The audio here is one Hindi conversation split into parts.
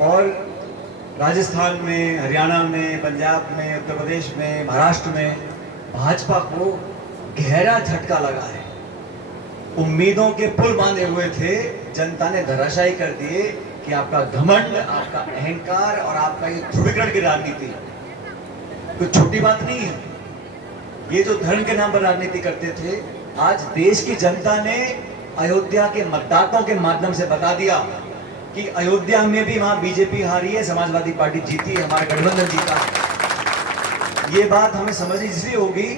और राजस्थान में, हरियाणा में, पंजाब में, उत्तर प्रदेश में, महाराष्ट्र में भाजपा को गहरा झटका लगा है। उम्मीदों के पुल बांधे हुए थे, जनता ने धराशायी कर दिए कि आपका घमंड, आपका अहंकार और आपका ये ध्रुवीकरण की राजनीति कोई छोटी बात नहीं है। ये जो धर्म के नाम पर राजनीति करते थे, आज देश की जनता ने अयोध्या के मतदाताओं के माध्यम से बता दिया कि अयोध्या में भी वहां बीजेपी हारी है, समाजवादी पार्टी जीती है, हमारा गठबंधन जीता है। ये बात हमें समझ इसलिए होगी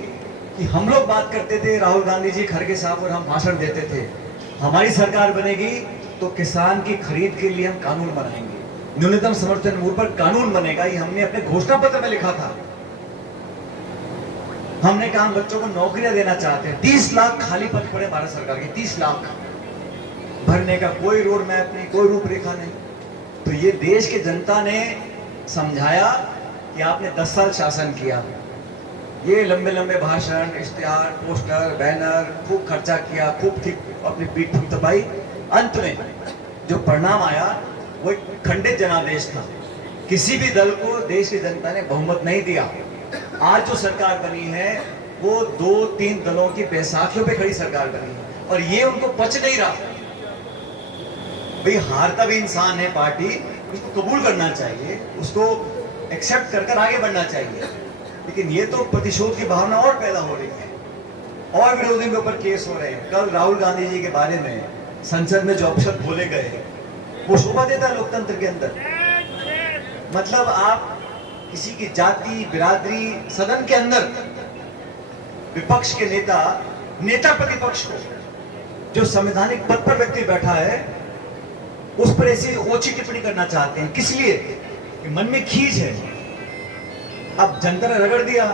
कि हम लोग बात करते थे, राहुल गांधी जी, खड़गे साहब, और हम भाषण देते थे हमारी सरकार बनेगी तो किसान की खरीद के लिए हम कानून बनाएंगे, न्यूनतम समर्थन मूल्य पर कानून बनेगा। ये हमने अपने घोषणा पत्र में लिखा था। हमने कहा हम बच्चों को नौकरियां देना चाहते हैं। 30 लाख खाली पद पड़े भारत सरकार के, 30 लाख भरने का कोई रोड मैप नहीं, कोई रूपरेखा नहीं। तो ये देश की जनता ने समझाया कि आपने 10 साल शासन किया, ये लंबे लंबे भाषण, इश्तिहार, पोस्टर, बैनर, खूब खर्चा किया, खूब ठीक अपनी पीठ थपथपाई। अंत में जो परिणाम आया वो एक खंडित जनादेश था। किसी भी दल को देश की जनता ने बहुमत नहीं दिया। आज जो सरकार बनी है वो 2-3 दलों की बैसाखियों पे खड़ी सरकार बनी है और ये उनको पच नहीं रहा। भाई हारता भी इंसान है पार्टी, उसको कबूल करना चाहिए, उसको एक्सेप्ट कर आगे बढ़ना चाहिए। लेकिन ये तो प्रतिशोध की भावना और पैदा हो रही है और विरोधियों के ऊपर केस हो रहे हैं। कल राहुल गांधी जी के बारे में संसद में जो अपशब्द बोले गए वो शोभा देता है लोकतंत्र के अंदर। मतलब आप किसी की जाति, बिरादरी, सदन के अंदर विपक्ष के नेता प्रतिपक्ष को, जो संवैधानिक पद पर व्यक्ति बैठा है, उस पर ऐसी ओछी टिप्पणी करना चाहते हैं। किस लिए? कि मन में खींच है। अब जनता ने रगड़ दिया,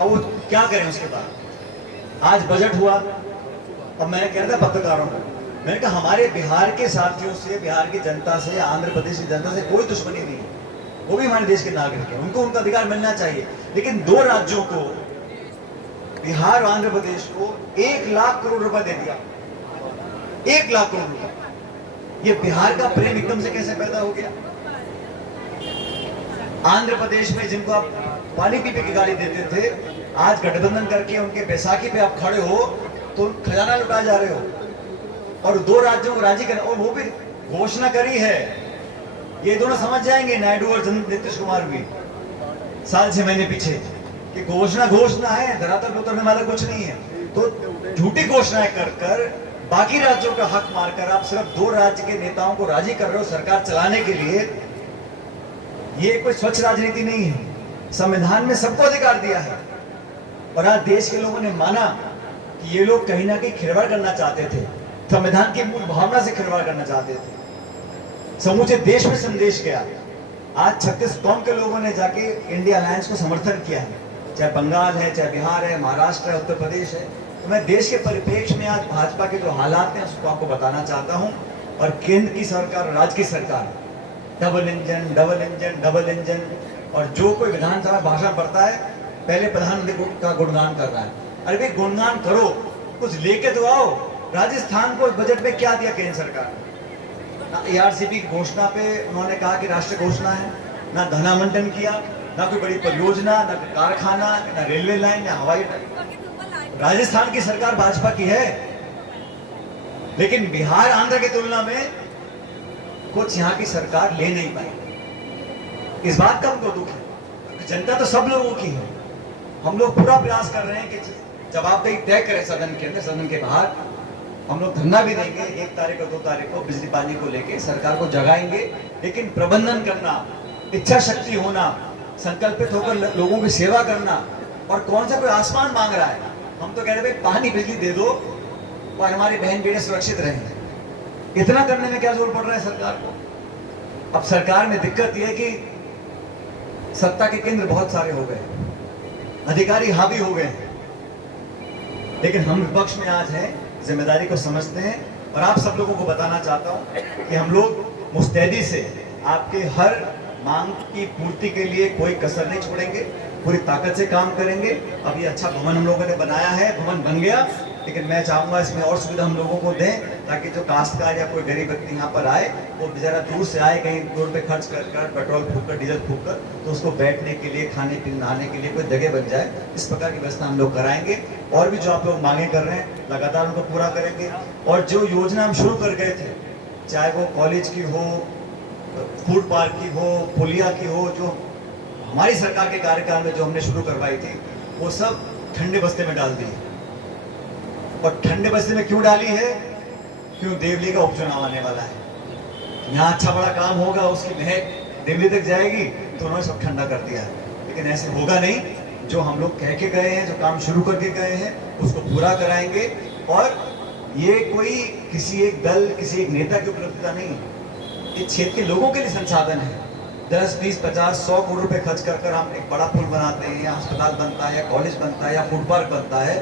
अब वो क्या करें उसके बाद। आज बजट हुआ, अब मैंने कह रहा था पत्रकारों को, मैंने कहा हमारे बिहार के साथियों से, बिहार की जनता से, आंध्र प्रदेश की जनता से कोई दुश्मनी नहीं है, वो भी हमारे देश के नागरिक हैं, उनको उनका अधिकार मिलना चाहिए। लेकिन 2 राज्यों को, बिहार और आंध्र प्रदेश को 1 लाख करोड़ रुपए दे दिया। 1 लाख करोड़ रुपए। ये बिहार का प्रेम एकदम से कैसे पैदा हो गया? आंध्र प्रदेश में जिनको आप पानी पी के गाली देते थे, आज गठबंधन करके उनके बैसाखी पे आप खड़े हो तो खजाना लुटा जा रहे हो। और 2 राज्यों को राजी करना, और वो भी घोषणा करी है। ये दोनों समझ जाएंगे, नायडू और नीतीश कुमार भी, साल 6 महीने पीछे, कि घोषणा है, धरातल पर उतरने वाला कुछ नहीं है। तो झूठी घोषणाएं कर बाकी राज्यों का हक मारकर आप सिर्फ 2 राज्य के नेताओं को राजी कर रहे हो सरकार चलाने के लिए। ये कोई स्वच्छ राजनीति नहीं है। संविधान में सबको अधिकार दिया है और आज देश के लोगों ने माना कि ये लोग कहीं ना कहीं खिलवाड़ करना चाहते थे, संविधान की मूल भावना से खिलवाड़ करना चाहते थे। समूचे देश में संदेश गया। आज 36 कौम के लोगों ने जाके इंडिया अलायंस को समर्थन किया है, चाहे बंगाल है, चाहे बिहार है, महाराष्ट्र है, उत्तर प्रदेश है। तो मैं देश के परिप्रेक्ष्य में आज भाजपा के जो हालात हैं उसको आपको बताना चाहता हूं। और केंद्र की सरकार और राज्य की सरकार डबल इंजन, और जो कोई विधानसभा भाषण पढ़ता है पहले प्रधानमंत्री का गुणगान कर रहा है। अरे भाई गुणगान करो, कुछ लेके तो आओ। राजस्थान को बजट में क्या दिया केंद्र सरकार ने? ARCP की घोषणा पे उन्होंने कहा कि राष्ट्रीय घोषणा है, ना धनावंटन किया, ना कोई बड़ी परियोजना, ना कारखाना, ना रेलवे लाइन, ना हवाई अड्डा। राजस्थान की सरकार भाजपा की है, लेकिन बिहार, आंध्र की तुलना में कुछ यहाँ की सरकार ले नहीं पाई। इस बात का हमको दुख है। जनता तो सब लोगों की है। हम लोग पूरा प्रयास कर रहे हैं कि जवाबदेही तय करें सदन के अंदर, सदन के बाहर। हम लोग धरना भी देंगे 1 तारीख और 2 तारीख को बिजली पानी को लेके, सरकार को जगाएंगे। लेकिन प्रबंधन करना, इच्छा शक्ति होना, संकल्पित होकर लोगों की सेवा करना। और कौन सा कोई आसमान मांग रहा है? हम तो कह रहे भाई पानी बिजली दे दो और हमारी बहन बेटे सुरक्षित रहेंगे। इतना करने में क्या जोर पड़ रहा है सरकार को? अब सरकार में दिक्कत यह है कि सत्ता के केंद्र बहुत सारे हो गए, अधिकारी हावी हो गए, लेकिन हम विपक्ष में आज हैं, जिम्मेदारी को समझते हैं। और आप सब लोगों को बताना चाहता हूं कि हम लोग मुस्तैदी से आपके हर मांग की पूर्ति के लिए कोई कसर नहीं छोड़ेंगे, पूरी ताकत से काम करेंगे। अब ये अच्छा भवन हम लोगों ने बनाया है, भवन बन गया, लेकिन मैं चाहूँगा इसमें और सुविधा हम लोगों को दें, ताकि जो काश्तकार या कोई गरीब व्यक्ति यहाँ पर आए, वो बेचारा दूर से आए, कहीं रोड पे खर्च कर कर पेट्रोल फूक कर डीजल फूक कर, तो उसको बैठने के लिए, खाने पीने नहाने के लिए कोई जगह बन जाए। इस प्रकार की व्यवस्था हम लोग कराएंगे। और भी जो आप लोग मांगे कर रहे हैं लगातार उनको पूरा करेंगे। और जो योजना हम शुरू कर गए थे, चाहे वो कॉलेज की हो, फूड पार्क की हो, पुलिया की हो, जो हमारी सरकार के कार्यकाल में जो हमने शुरू करवाई थी, वो सब ठंडे बस्ते में डाल दी। और ठंडे बस्ते में क्यों डाली है? क्यों? देवली का उपचुनाव आने वाला है, यहाँ अच्छा बड़ा काम होगा, उसकी महक दिल्ली तक जाएगी, तो उन्होंने सब ठंडा कर दिया है। लेकिन ऐसे होगा नहीं। जो हम लोग कह के गए हैं, जो काम शुरू करके गए हैं, उसको पूरा कराएंगे। और ये कोई किसी एक दल, किसी एक नेता की उपलब्धिता नहीं है, ये क्षेत्र के लोगों के लिए संसाधन है। 10, 20, 50, 100 करोड़ रुपए खर्च कर कर हम एक बड़ा पुल बनाते हैं, या अस्पताल बनता है, या कॉलेज बनता है, या फूड पार्क बनता है।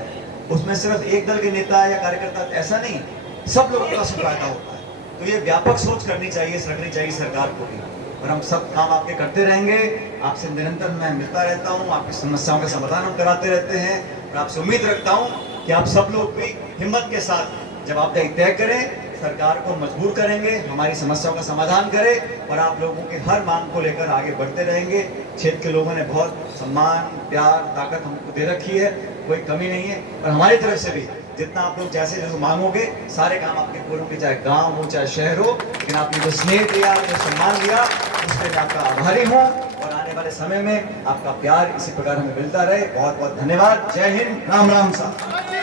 उसमें सिर्फ एक दल के नेता या कार्यकर्ता, ऐसा नहीं, सब लोगों का फायदा होता है। तो ये व्यापक सोच करनी चाहिए, रखनी चाहिए सरकार को भी। और हम सब काम आपके करते रहेंगे। आपसे निरंतर मैं मिलता रहता हूँ, आपकी समस्याओं का समाधान हम कराते रहते हैं। और आपसे उम्मीद रखता हूँ कि आप सब लोग भी हिम्मत के साथ जवाबदेही तय करें, सरकार को मजबूर करेंगे, हमारी समस्याओं का समाधान करें, और आप लोगों की हर मांग को लेकर आगे बढ़ते रहेंगे। क्षेत्र के लोगों ने बहुत सम्मान, प्यार, ताकत हमको दे रखी है, कोई कमी नहीं है। और हमारी तरफ से भी जितना आप लोग जैसे जो मांगोगे, सारे काम आपके पूरे होंगे, चाहे गांव हो चाहे शहर हो। लेकिन आपने जो स्नेह दिया, जो सम्मान दिया, उसके लिए आपका आभारी हूँ। और आने वाले समय में आपका प्यार इसी प्रकार हमें मिलता रहे। बहुत बहुत धन्यवाद। जय हिंद। राम राम साहब।